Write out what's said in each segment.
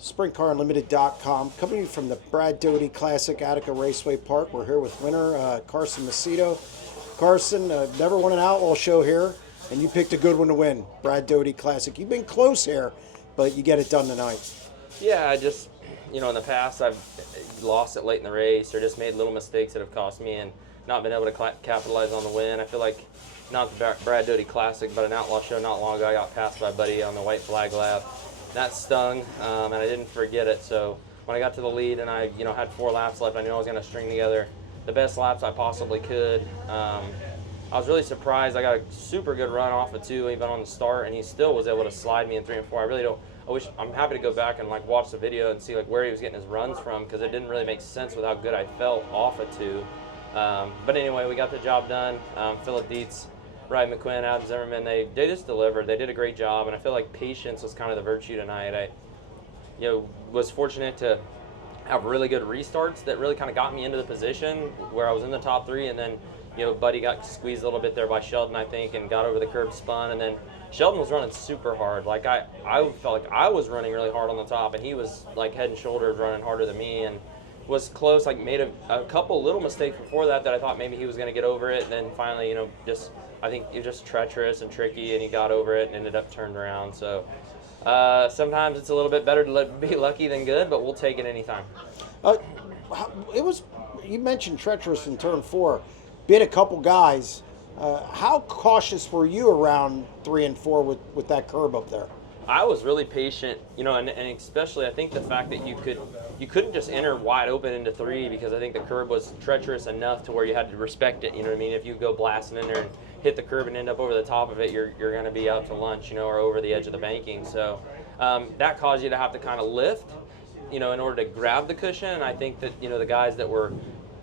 SprintCarUnlimited.com, coming from the Brad Doty Classic, Attica Raceway Park. We're here with winner Carson Macedo. Carson, never won an outlaw show here, and you picked a good one to win, Brad Doty Classic. You've been close here, but you get it done tonight. Yeah, I just, in the past I've lost it late in the race or just made little mistakes that have cost me and not been able to capitalize on the win. I feel like not the Brad Doty Classic, but an outlaw show not long ago, I got passed by a buddy on the white flag lap. That stung, and I didn't forget it. So when I got to the lead and I, had 4 laps left, I knew I was going to string together the best laps I possibly could. I was really surprised. I got a super good run off of 2 even on the start, and he still was able to slide me in 3 and 4. I'm happy to go back and watch the video and see where he was getting his runs from, because it didn't really make sense with how good I felt off of 2. But anyway, we got the job done. Philip Dietz, Ryan McQuinn, Adam Zimmerman, they just delivered. They did a great job, and I feel like patience was kind of the virtue tonight. I was fortunate to have really good restarts that really kind of got me into the position where I was in the top 3, and then Buddy got squeezed a little bit there by Sheldon, I think, and got over the curb, spun, and then Sheldon was running super hard. I felt like I was running really hard on the top, and he was head and shoulders running harder than me, and was close. Made a couple little mistakes before that I thought maybe he was going to get over it, and then finally, I think it was just treacherous and tricky, and he got over it and ended up turned around. So sometimes it's a little bit better to be lucky than good, but we'll take it anytime. You mentioned treacherous in turn 4, bit a couple guys. How cautious were you around 3 and 4 with that curb up there? I was really patient, and especially I think the fact that you couldn't just enter wide open into 3, because I think the curb was treacherous enough to where you had to respect it. You know what I mean? If you go blasting in there and hit the curb and end up over the top of it, you're going to be out to lunch, or over the edge of the banking. So that caused you to have to kind of lift, in order to grab the cushion. And I think that the guys that were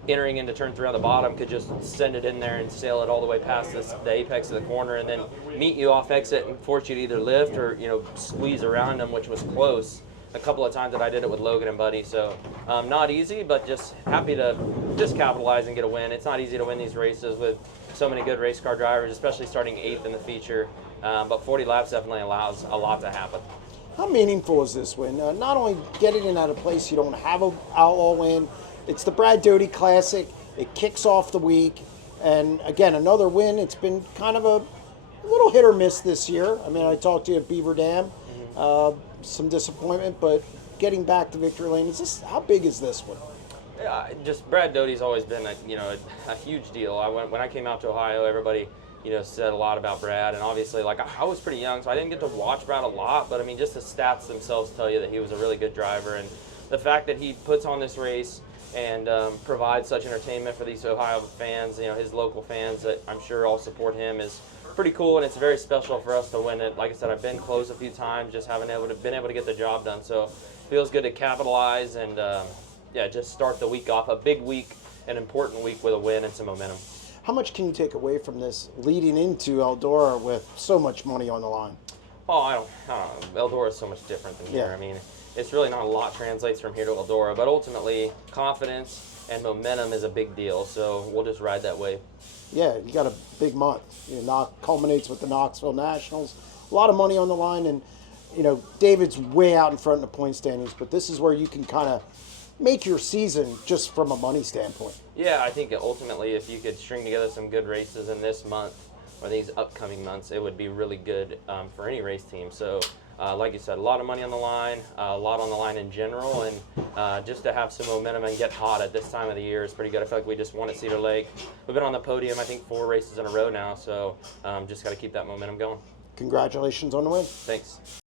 entering into turn 3 on the bottom could just send it in there and sail it all the way past the apex of the corner, and then meet you off exit and force you to either lift or squeeze around them, which was close a couple of times that I did it with Logan and Buddy. So not easy, but just happy to just capitalize and get a win. It's not easy to win these races with so many good race car drivers, especially starting 8th in the feature, but 40 laps definitely allows a lot to happen. How meaningful is this win? Not only getting in at a place you don't have an outlaw win, it's the Brad Doty Classic. It kicks off the week. And again, another win. It's been kind of a little hit or miss this year. I mean, I talked to you at Beaver Dam. Some disappointment, but getting back to victory lane. How big is this one? Yeah, just Brad Doty's always been a huge deal. When I came out to Ohio, everybody said a lot about Brad, and obviously I was pretty young, so I didn't get to watch Brad a lot, but I mean, just the stats themselves tell you that he was a really good driver, and the fact that he puts on this race and provides such entertainment for these Ohio fans, his local fans that I'm sure all support him, is pretty cool, and it's very special for us to win it. Like I said, I've been close a few times, just been able to get the job done. So it feels good to capitalize and just start the week off, a big week, an important week with a win and some momentum. How much can you take away from this leading into Eldora with so much money on the line? Oh, I don't know. Eldora is so much different than here. I mean, it's really not a lot translates from here to Eldora, but ultimately confidence and momentum is a big deal, so we'll just ride that wave. Yeah, you got a big month. Culminates with the Knoxville Nationals. A lot of money on the line, and David's way out in front in the point standings, but this is where you can kind of make your season just from a money standpoint. Yeah, I think ultimately if you could string together some good races in this month or these upcoming months, it would be really good for any race team. So like you said, a lot of money on the line, a lot on the line in general, and just to have some momentum and get hot at this time of the year is pretty good. I feel like we just won at Cedar Lake. We've been on the podium, I think, 4 races in a row now, so just got to keep that momentum going. Congratulations on the win. Thanks.